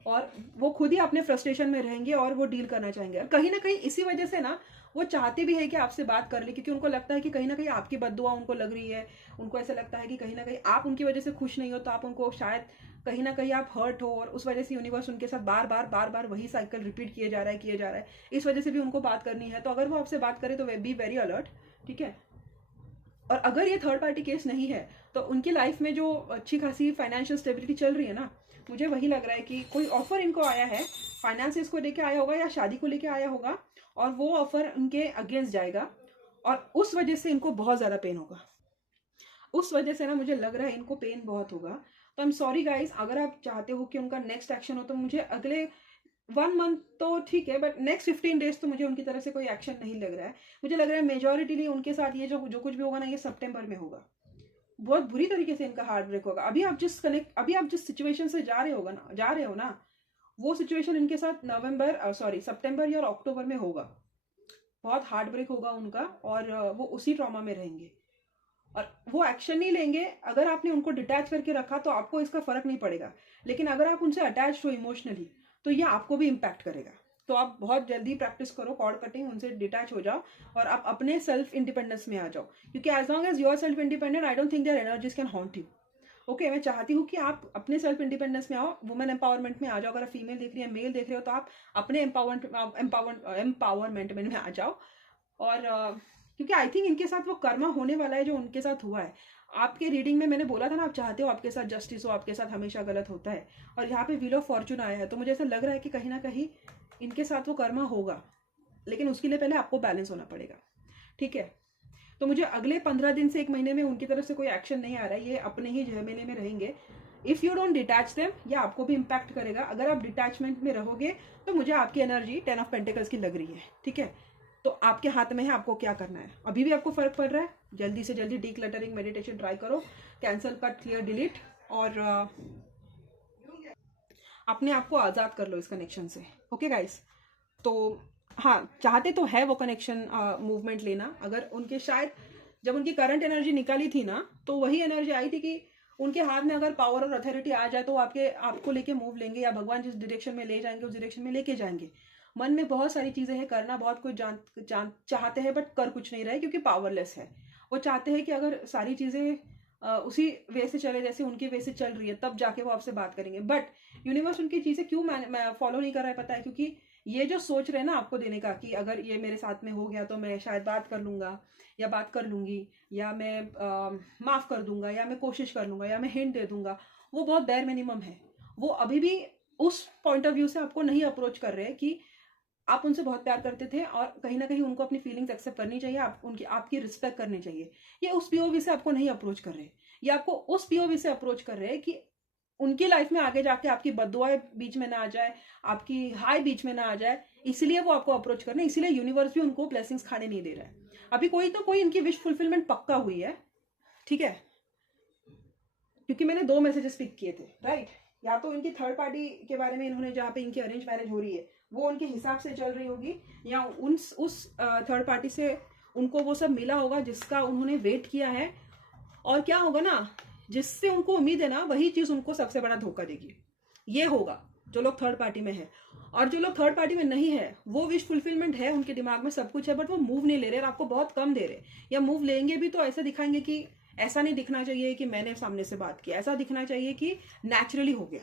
और वो खुद ही अपने फ्रस्ट्रेशन में रहेंगे और वो डील करना चाहेंगे। और कहीं ना कहीं इसी वजह से ना वो चाहते भी है कि आपसे बात कर ले, क्योंकि उनको लगता है कि कहीं ना कहीं आपकी बद्दुआ उनको लग रही है। उनको ऐसा लगता है कि कहीं ना कहीं आप उनकी वजह से खुश नहीं हो, तो आप उनको शायद कहीं ना कहीं आप हर्ट हो, और उस वजह से यूनिवर्स उनके साथ बार बार वही साइकिल रिपीट किए जा रहा है। इस वजह से भी उनको बात करनी है, तो अगर वो आपसे बात करे तो बी वेरी अलर्ट। ठीक है, और अगर ये थर्ड पार्टी केस नहीं है तो उनकी लाइफ में जो अच्छी खासी फाइनेंशियल स्टेबिलिटी चल रही है ना, मुझे वही लग रहा है कि कोई ऑफर इनको आया है, फाइनेंसिस को लेके आया होगा या शादी को लेके आया होगा, और वो ऑफर उनके अगेंस्ट जाएगा और उस वजह से इनको बहुत ज़्यादा पेन होगा। उस वजह से ना मुझे लग रहा है इनको पेन बहुत होगा। तो आई एम सॉरी गाइस, अगर आप चाहते हो कि उनका नेक्स्ट एक्शन हो तो मुझे अगले 1 मंथ तो ठीक है, बट नेक्स्ट 15 डेज तो मुझे उनकी तरफ से कोई एक्शन नहीं लग रहा है। मुझे लग रहा है मेजोरिटीली उनके साथ ये जो कुछ भी होगा ना, ये सितंबर में होगा। बहुत बुरी तरीके से इनका हार्ट ब्रेक होगा। अभी आप जिस सिचुएशन से जा रहे हो ना, वो सिचुएशन इनके साथ सितंबर या अक्टूबर में होगा। बहुत हार्ट ब्रेक होगा उनका, और वो उसी ट्रॉमा में रहेंगे और वो एक्शन नहीं लेंगे। अगर आपने उनको डिटैच करके रखा तो आपको इसका फर्क नहीं पड़ेगा, लेकिन अगर आप उनसे अटैच हो इमोशनली तो ये आपको भी इम्पैक्ट करेगा। तो आप बहुत जल्दी प्रैक्टिस करो कॉर्ड कटिंग, उनसे डिटैच हो जाओ और आप अपने सेल्फ इंडिपेंडेंस में आ जाओ, क्योंकि as long as you are self independent, I don't think their energies can haunt you. Okay मैं चाहती हूँ कि आप अपने सेल्फ इंडिपेंडेंस में आओ, वुमेन एम्पावरमेंट में आ जाओ। अगर आप फीमेल देख रही है, मेल देख रहे हो, तो आप अपने एम्पावरमेंट में आ जाओ। और क्योंकि आई थिंक इनके साथ वो कर्मा होने वाला है जो उनके साथ हुआ है। आपके रीडिंग में मैंने बोला था ना, आप चाहते हो आपके साथ जस्टिस हो, आपके साथ हमेशा गलत होता है, और यहाँ पे व्हील ऑफ फॉर्चून आया है, तो मुझे ऐसा लग रहा है कि कहीं ना कहीं इनके साथ वो कर्मा होगा, लेकिन उसके लिए पहले आपको बैलेंस होना पड़ेगा, ठीक है। तो मुझे अगले 15 दिन से 1 महीने में उनकी तरफ से कोई एक्शन नहीं आ रहा है, ये अपने ही झमेले में रहेंगे। If you don't detach them, ये आपको भी इम्पैक्ट करेगा। अगर आप डिटैचमेंट में रहोगे तो मुझे आपकी एनर्जी 10 ऑफ पेंटिकल्स की लग रही है, ठीक है। तो आपके हाथ में है आपको क्या करना है। अभी भी आपको फर्क पड़ रहा है, जल्दी से जल्दी डीक्लटरिंग मेडिटेशन ट्राई करो, कैंसिल, कट, क्लियर, डिलीट, और अपने आप को आज़ाद कर लो इस कनेक्शन से, ओके गाइस। तो हाँ, चाहते तो है वो कनेक्शन मूवमेंट लेना। अगर उनके शायद जब उनकी करंट एनर्जी निकाली थी ना, तो वही एनर्जी आई थी कि उनके हाथ में अगर पावर और अथॉरिटी आ जाए तो आपको लेके मूव लेंगे, या भगवान जिस डायरेक्शन में ले जाएंगे उस डायरेक्शन में लेके जाएंगे। मन में बहुत सारी चीज़ें हैं, करना बहुत कुछ चाहते हैं, बट कर कुछ नहीं रहे क्योंकि पावरलेस है। वो चाहते हैं कि अगर सारी चीज़ें उसी वे से चले जैसे उनके वे से चल रही है, तब जाके वो आपसे बात करेंगे। बट यूनिवर्स उनकी चीज़ें क्यों फॉलो नहीं कर रहा है पता है, क्योंकि ये जो सोच रहे हैं ना आपको देने का कि अगर ये मेरे साथ में हो गया तो मैं शायद बात कर लूंगा, या बात कर लूंगी, या मैं माफ़ कर दूंगा, या मैं कोशिश कर लूंगा, या मैं हिंट दे दूंगा, वो बहुत बेयर मिनिमम है। वो अभी भी उस पॉइंट ऑफ व्यू से आपको नहीं अप्रोच कर रहे कि आप उनसे बहुत प्यार करते थे, और कहीं ना कहीं उनको अपनी फीलिंग्स एक्सेप्ट करनी चाहिए, आपकी रिस्पेक्ट करनी चाहिए। ये उस पीओवी से आपको नहीं अप्रोच कर रहे, ये आपको उस पीओवी से अप्रोच कर रहे हैं कि उनकी लाइफ में आगे जाके आपकी बददुआएं बीच में ना आ जाए, आपकी हाई बीच में ना आ जाए, इसलिए वो आपको अप्रोच करना। इसीलिए यूनिवर्स भी उनको ब्लेसिंग्स खाने नहीं दे रहा है। अभी कोई तो कोई इनकी विश फुलफिलमेंट पक्का हुई है, ठीक है, क्योंकि मैंने 2 मैसेजेस पिक किए थे, राइट। या तो इनकी थर्ड पार्टी के बारे में इन्होंने, जहाँ पे इनकी अरेंज मैरिज हो रही है, वो उनके हिसाब से चल रही होगी, या उस थर्ड पार्टी से उनको वो सब मिला होगा जिसका उन्होंने वेट किया है। और क्या होगा ना, जिससे उनको उम्मीद है ना, वही चीज़ उनको सबसे बड़ा धोखा देगी। ये होगा जो लोग थर्ड पार्टी में है। और जो लोग थर्ड पार्टी में नहीं है, वो विश फुलफिलमेंट है, उनके दिमाग में सब कुछ है, बट वो मूव नहीं ले रहे और आपको बहुत कम दे रहे। या मूव लेंगे भी तो ऐसा दिखाएंगे कि ऐसा नहीं दिखना चाहिए कि मैंने सामने से बात की, ऐसा दिखना चाहिए कि नेचुरली हो गया।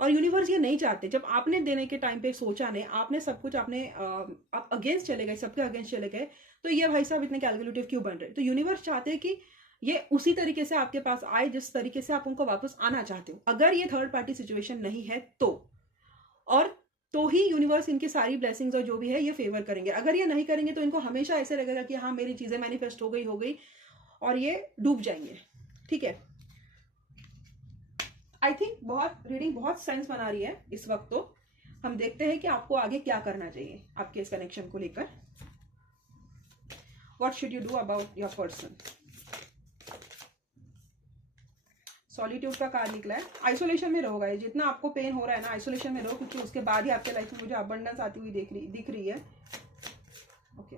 और यूनिवर्स ये नहीं चाहते। जब आपने देने के टाइम पे सोचा नहीं, आपने सब कुछ आपने आप अगेंस्ट चले गए, सबके अगेंस्ट चले गए, तो ये भाई साहब इतने कैलकुलेटिव क्यों बन रहे। तो यूनिवर्स चाहते हैं कि ये उसी तरीके से आपके पास आए जिस तरीके से आप उनको वापस आना चाहते हो। अगर ये थर्ड पार्टी सिचुएशन नहीं है तो, और तो ही यूनिवर्स इनकी सारी ब्लेसिंग्स और जो भी है ये फेवर करेंगे। अगर ये नहीं करेंगे तो इनको हमेशा ऐसे लगेगा कि हाँ मेरी चीजें मैनिफेस्ट हो गई, और ये डूब जाएंगे, ठीक है। आई थिंक रीडिंग बहुत सेंस बना रही है इस वक्त। तो हम देखते हैं कि आपको आगे क्या करना चाहिए आपके इस कनेक्शन को लेकर। What should you do about your person. Solitude का कार्ड निकला है। आइसोलेशन में रहोगा, ये जितना आपको पेन हो रहा है ना, आइसोलेशन में रहो, क्योंकि उसके बाद ही आपके लाइफ में मुझे अबंडेंस आती हुई दिख रही है। ओके,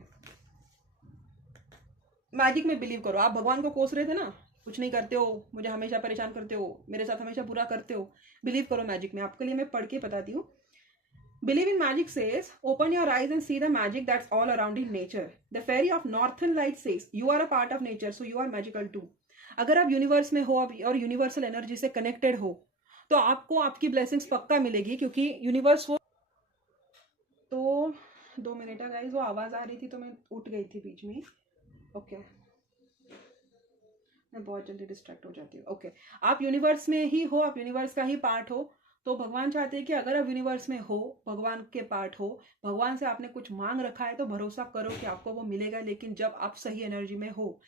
मैजिक में बिलीव करो। आप भगवान को कोस रहे थे ना, कुछ नहीं करते हो, मुझे हमेशा परेशान करते हो, मेरे साथ हमेशा बुरा करते हो। बिलीव करो मैजिक में। आपके लिए मैं पढ़ के बताती हूँ। Believe in magic says, open your eyes and see the magic that's all around in nature. The fairy of northern light says, you are a part of nature, so you are magical too. अगर आप universe में हो और universal energy से connected हो, तो आपको आपकी ब्लेसिंग्स पक्का मिलेगी, क्योंकि यूनिवर्स वो। तो 2 मिनट है गाइज, वो आवाज़ आ रही थी तो मैं उठ गई थी बीच में। ओके, मैं बहुत जल्दी डिस्ट्रैक्ट हो जाती हूँ। ओके, आप यूनिवर्स में ही हो, आप यूनिवर्स का ही पार्ट हो। तो भगवान चाहते हैं कि अगर आप यूनिवर्स में हो, भगवान के पार्ट हो, भगवान से आपने कुछ मांग रखा है, तो भरोसा करो कि आपको वो मिलेगा। लेकिन जब आप सही एनर्जी में हो,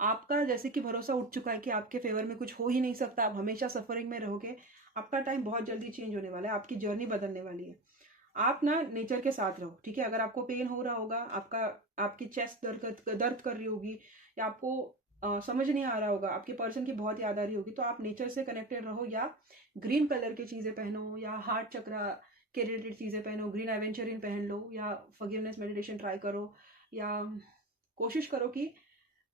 आपका जैसे कि भरोसा उठ चुका है कि आपके फेवर में कुछ हो ही नहीं सकता, आप हमेशा सफरिंग में रहोगे, आपका टाइम बहुत जल्दी चेंज होने वाला है, आपकी जर्नी बदलने वाली है। आप ना नेचर के साथ रहो, ठीक है। अगर आपको पेन हो रहा होगा, आपकी चेस्ट दर्द कर रही होगी, या आपको समझ नहीं आ रहा होगा, आपके पर्सन की बहुत याद आ रही होगी, तो आप नेचर से कनेक्टेड रहो, या ग्रीन कलर की चीज़ें पहनो, या हार्ट चक्रा के रिलेटेड चीज़ें पहनो, ग्रीन एवेंचरिन पहन लो, या फॉरगिवनेस मेडिटेशन ट्राई करो, या कोशिश करो कि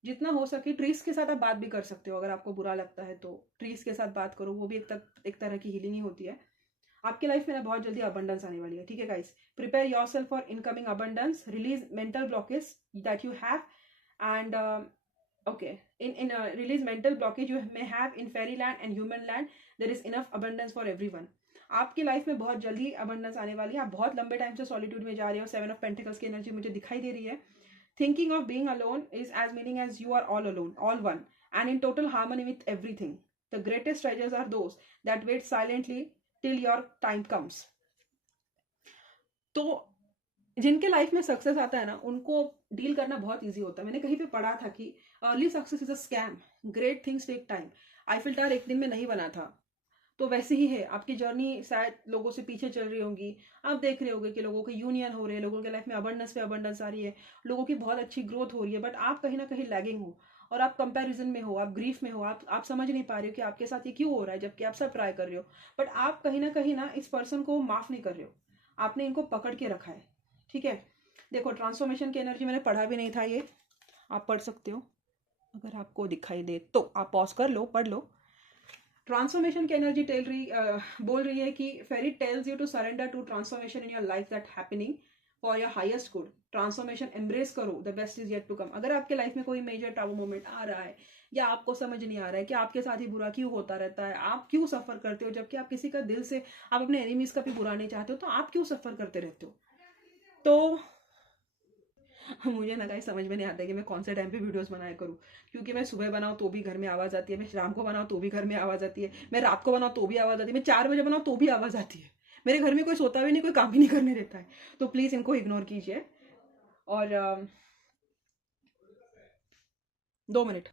जितना हो सके ट्रीज के साथ आप बात भी कर सकते हो। अगर आपको बुरा लगता है तो ट्रीज के साथ बात करो, वो भी एक तरह की हीलिंग ही होती है। आपके लाइफ में ना बहुत जल्दी अबंडेंस आने वाली है, ठीक है guys. Prepare yourself for incoming abundance, release mental blockage that you have, and Okay, in release mental blockage you may have in fairy land and human land. There is enough abundance for everyone. आपकी life में बहुत जल्दी abundance आने वाली है. आप बहुत लंबे टाइम से सॉलिट्यूड में जा रहे हो. 7 ऑफ पेंटिकल्स की एनर्जी मुझे दिखाई दे रही है. Thinking of being alone is as meaning as you are all alone, all one, and in total harmony with everything. The greatest treasures are those that wait silently till your time comes. तो जिनके life में success आता है ना, उनको deal करना बहुत easy होता है. मैंने कहीं पे पढ़ा था कि early success is a scam, great things take time. Eiffel tower एक दिन में नहीं बना था. तो वैसे ही है आपकी जर्नी. शायद लोगों से पीछे चल रही होंगी. आप देख रहे होंगे कि लोगों के यूनियन हो रहे हैं, लोगों के लाइफ में अबंडेंस पे अबंडेंस आ रही है, लोगों की बहुत अच्छी ग्रोथ हो रही है, बट आप कहीं ना कहीं लैगिंग हो और आप कंपैरिजन में हो, आप ग्रीफ में हो. आप समझ नहीं पा रहे हो कि आपके साथ ये क्यों हो रहा है, जबकि आप सब ट्राई कर रहे हो. बट आप कहीं ना इस पर्सन को माफ नहीं कर रहे हो. आपने इनको पकड़ के रखा है. ठीक है, देखो ट्रांसफॉर्मेशन की एनर्जी मैंने पढ़ा भी नहीं था, ये आप पढ़ सकते हो. अगर आपको दिखाई दे तो आप पॉज कर लो, पढ़ लो. ट्रांसफॉर्मेशन की एनर्जी बोल रही है कि fairy tells you to surrender to transformation in your life that happening for your highest good. Transformation embrace करो, the best is yet to come. अगर आपके लाइफ में कोई मेजर टाबू मोमेंट आ रहा है या आपको समझ नहीं आ रहा है कि आपके साथ ही बुरा क्यों होता रहता है, आप क्यों सफर करते हो, जबकि आप किसी का दिल से, आप अपने एनिमीज का भी बुरा नहीं चाहते हो, तो आप क्यों सफर करते रहते हो. तो मुझे ना गाइस समझ में नहीं आता है कि मैं कौन से टाइम पे वीडियोस बनाया करूँ. क्योंकि मैं सुबह बनाऊँ तो भी घर में आवाज़ आती है, मैं शाम को बनाऊँ तो भी घर में आवाज़ आती है, मैं रात को बनाऊँ तो भी आवाज़ आती है, मैं 4 बजे बनाऊँ तो भी आवाज़ आती है. मेरे घर में कोई सोता भी नहीं, कोई काम भी नहीं करने देता है. तो प्लीज़ इनको इग्नोर कीजिए. और 2 मिनट.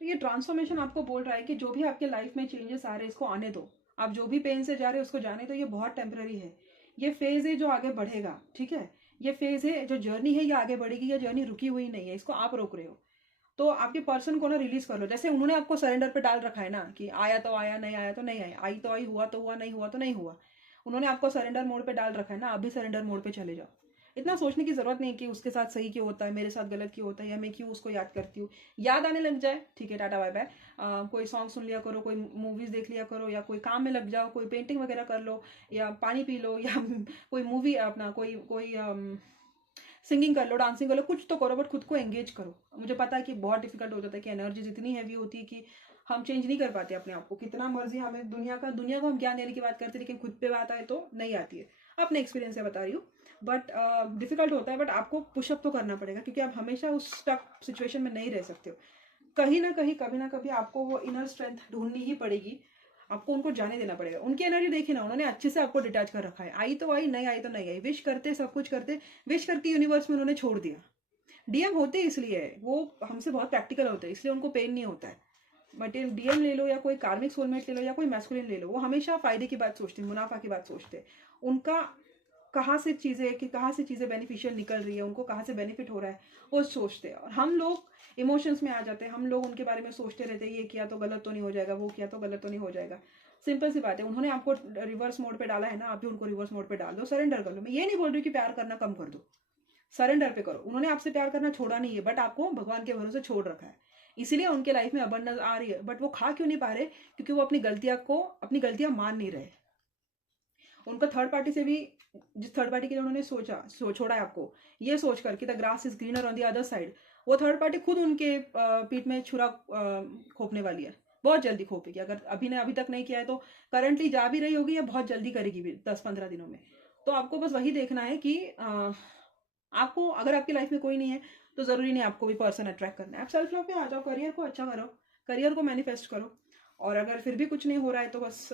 तो ये ट्रांसफॉर्मेशन आपको बोल रहा है कि जो भी आपके लाइफ में चेंजेस आ रहे हैं इसको आने दो. आप जो भी पेन से जा रहे हो उसको जाने दो. ये बहुत टेम्पररी है. ये फेज है जो आगे बढ़ेगा. ठीक है, ये फेज है, जो जर्नी है ये आगे बढ़ेगी. ये जर्नी रुकी हुई नहीं है, इसको आप रोक रहे हो. तो आपके पर्सन को ना रिलीज कर लो. जैसे उन्होंने आपको सरेंडर पे डाल रखा है ना, कि आया तो आया, नहीं आया तो नहीं आया, आई तो आई, हुआ तो हुआ, नहीं हुआ तो नहीं हुआ. उन्होंने आपको सरेंडर मोड पे डाल रखा है ना, आप भी सरेंडर मोड पे चले जाओ. इतना सोचने की जरूरत नहीं कि उसके साथ सही क्यों होता है, मेरे साथ गलत क्यों होता है, या मैं क्यों उसको याद करती हूँ. याद आने लग जाए, ठीक है, टाटा बाय बाय. कोई सॉन्ग सुन लिया करो, कोई मूवीज देख लिया करो, या कोई काम में लग जाओ, कोई पेंटिंग वगैरह कर लो, या पानी पी लो, या कोई मूवी अपना कोई कोई सिंगिंग कर लो, डांसिंग कर लो, कुछ तो करो, बट खुद को एंगेज करो. मुझे पता है कि बहुत डिफिकल्ट हो जाता है, कि एनर्जी इतनी हैवी होती है कि हम चेंज नहीं कर पाते अपने आप को. कितना मर्जी हमें दुनिया को हम ज्ञान देने की बात करते हैं, लेकिन खुद पे बात आए तो नहीं आती है. अपने एक्सपीरियंस से बता रही हूँ. बट डिफिकल्ट होता है, बट आपको पुशअप तो करना पड़ेगा, क्योंकि आप हमेशा उस स्टक सिचुएशन में नहीं रह सकते हो. कहीं ना कहीं कभी ना कभी आपको वो इनर स्ट्रेंथ ढूंढनी ही पड़ेगी. आपको उनको जाने देना पड़ेगा. उनकी एनर्जी देखिए ना, उन्होंने अच्छे से आपको डिटैच कर रखा है. आई तो आई, नहीं आई तो नहीं आई. विश करते, सब कुछ करते, विश करके यूनिवर्स में उन्होंने छोड़ दिया. डीएम होते इसलिए है, वो हमसे बहुत प्रैक्टिकल होते हैं, इसलिए उनको पेन नहीं होता है. बट डीएम ले लो, या कोई कार्मिक सोलमेट ले लो, या कोई मैस्कुलिन ले लो, वो हमेशा फायदे की बात सोचते हैं, मुनाफा की बात सोचते हैं. उनका कहाँ से चीज़ें बेनिफिशियल निकल रही है, उनको कहाँ से बेनिफिट हो रहा है, वो सोचते हैं. और हम लोग इमोशंस में आ जाते हैं. हम लोग उनके बारे में सोचते रहते हैं, ये किया तो गलत तो नहीं हो जाएगा, वो किया तो गलत तो नहीं हो जाएगा. सिंपल सी बात है, उन्होंने आपको रिवर्स मोड पे डाला है ना, आप भी उनको रिवर्स मोड पे डाल दो, सरेंडर कर लो. मैं ये नहीं बोल रही कि प्यार करना कम कर दो, सरेंडर पे करो. उन्होंने आपसे प्यार करना छोड़ा नहीं है, बट आपको भगवान के भरोसे छोड़ रखा है. इसीलिए उनके लाइफ में अबंडेंस आ रही है, बट वो खा क्यों नहीं पा रहे, क्योंकि वो अपनी गलतियां मान नहीं रहे. उनका थर्ड पार्टी से भी, जिस थर्ड पार्टी के लिए उन्होंने छोड़ा है आपको, ये सोच कर कि the grass is greener on the other side, वो थर्ड पार्टी खुद उनके पीठ में छुरा खोपने वाली है. बहुत जल्दी खोपेगी. अगर अभी तक नहीं किया है तो करंटली जा भी रही होगी, या बहुत जल्दी करेगी भी 10-15 दिनों में. तो आपको बस वही देखना है कि आपको, अगर आपकी लाइफ में कोई नहीं है तो जरूरी नहीं आपको भी पर्सन अट्रैक्ट करना है. आप सेल्फ लव पे आ जाओ, करियर को अच्छा करो, करियर को मैनिफेस्ट करो. और अगर फिर भी कुछ नहीं हो रहा है तो बस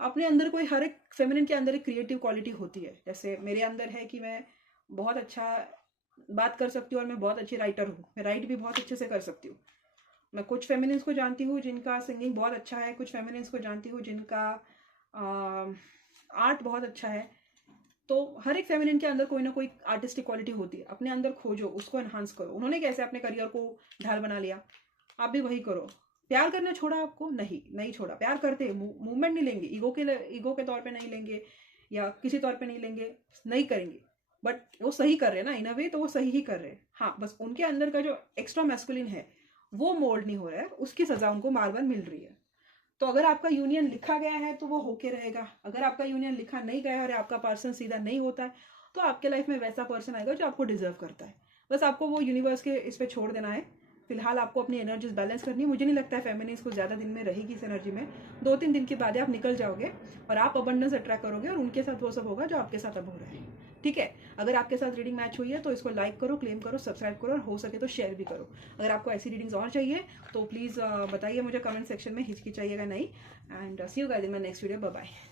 अपने अंदर कोई, हर एक फेमिनिन के अंदर एक क्रिएटिव क्वालिटी होती है. जैसे मेरे अंदर है कि मैं बहुत अच्छा बात कर सकती हूँ, और मैं बहुत अच्छी राइटर हूँ. मैं राइट भी बहुत अच्छे से कर सकती हूँ. मैं कुछ फेमिनिन्स को जानती हूँ जिनका सिंगिंग बहुत अच्छा है, कुछ फेमिनिन्स को जानती हूँ जिनका आर्ट बहुत अच्छा है. तो हर एक फेमिनिन के अंदर कोई ना कोई आर्टिस्टिक क्वालिटी होती है. अपने अंदर खोजो, उसको एनहांस करो. उन्होंने कैसे अपने करियर को ढाल बना लिया, आप भी वही करो. प्यार करना छोड़ा आपको, नहीं छोड़ा. प्यार करते, मूवमेंट नहीं लेंगे, ईगो के तौर पे नहीं लेंगे, या किसी तौर पे नहीं लेंगे, नहीं करेंगे. बट वो सही कर रहे हैं ना, इन अ वे तो वो सही ही कर रहे हैं. हाँ, बस उनके अंदर का जो एक्स्ट्रा मैस्कुलिन है वो मोल्ड नहीं हो रहा है, उसकी सजा उनको बार बार मिल रही है. तो अगर आपका यूनियन लिखा गया है तो वो होके रहेगा. अगर आपका यूनियन लिखा नहीं गया है और आपका पर्सन सीधा नहीं होता है, तो आपके लाइफ में वैसा पर्सन आएगा जो आपको डिजर्व करता है. बस आपको वो यूनिवर्स के इस पर छोड़ देना है। फिलहाल आपको अपनी एनर्जीज बैलेंस करनी है। मुझे नहीं लगता है फेमिनिन्स को ज़्यादा दिन में रहेगी इस एनर्जी में। 2-3 दिन के बाद आप निकल जाओगे और आप अबंडेंस अट्रैक्ट करोगे और उनके साथ वो सब होगा जो आपके साथ अब हो रहा है। ठीक है, अगर आपके साथ रीडिंग मैच हुई है तो इसको लाइक करो, क्लेम करो, सब्सक्राइब करो और हो सके तो शेयर भी करो। अगर आपको ऐसी रीडिंग्स और चाहिए तो प्लीज़ बताइए मुझे कमेंट सेक्शन में, हिचकिचाइएगा नहीं। And see you guys in my next video. Bye bye.